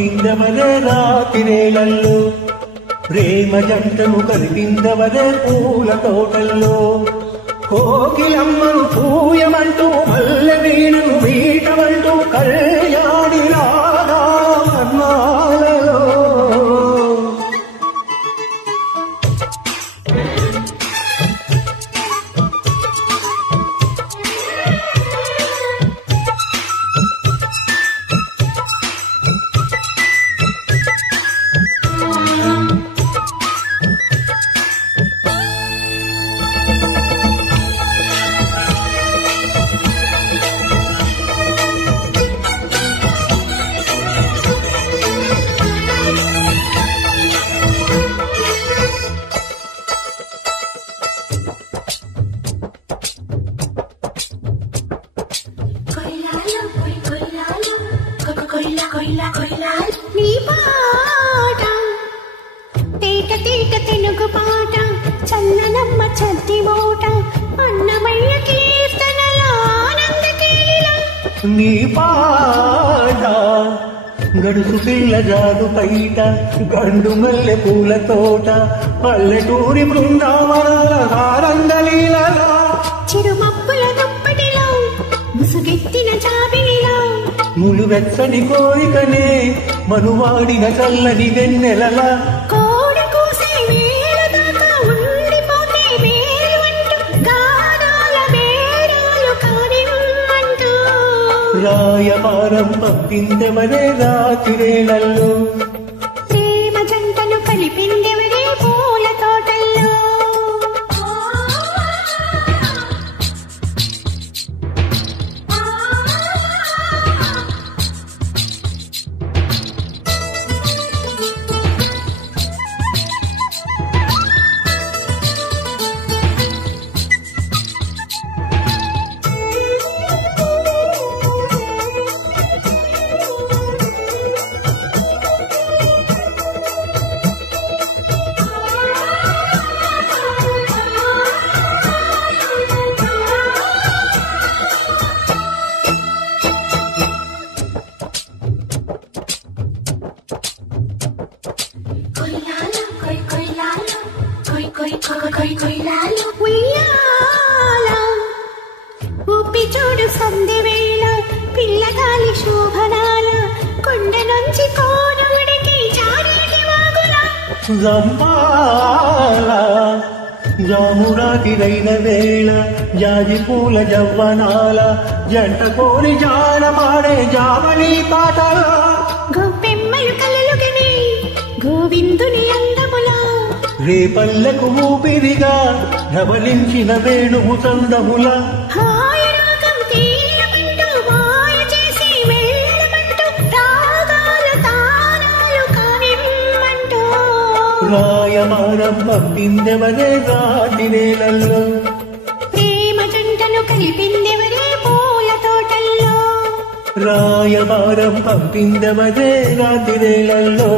పంపిందవదే రాతిరేలల్లో ప్రేమ జంటను కలిపిందవదే పూల తోటల్లో కోకిలమ్మను పూయమంటూ మల్లె వీణను వీటమంటూ కళ్యాణి రాగా వర్ణాలలో నీ పాట తేట తేట తెనుగు పాట చల్లనమ్మ చద్ది మోట అన్నమయ్య కీర్తనల ఆనంద కేళిల నీ పాట గడుసు పిల్ల జాదు పైట గండు మల్లె పూల తోట పల్లెటూరి బృందావనాల హారంగలీలలో చిరుమప్పుల దుప్పటిలో ముసుగెత్తిన చాబిలిలో ములువెచ్చని కోరికనే మనువాడిన చల్లని వెన్నెలల కోడ కూసే వేళ దాకా ఉండిపోతే వేరువంటూ గానాల వేడాలు కానివ్వంటూ రాయబారం పంపిందెవరే రాతిరేలల్లో ప్రేమ జంటను కలిపిందెవరే పూల తోటల్లో ఊపి చూడు సంధి వేళ పిల్లగాలి శోభనాల కొండ నుంచి కోనవుడికి చారేటి వాగుల జంపాల జామురాతిరైన వేళ జాజి పూల జవ్వనాల జంట కోరి జానమాడే జామని పాటల గోపెమ్మలు కలలుగని గోవిందుని అందములా రేపల్లెకు ఊపిరిగా ధవలించిన వేణువు చందముల హాయ రాగం తీయమంటూ మాయ చేసి వెళ్ళమంటూ రాగాల తానాలు కానిమ్మంటూ రాయమారం పంపిందెవరే రాతిరేలల్లో ప్రేమ జంటను కలిపిందెవరే పూల తోటల్లో రాయబారం పంపిందెవరే రాతిరేలల్లో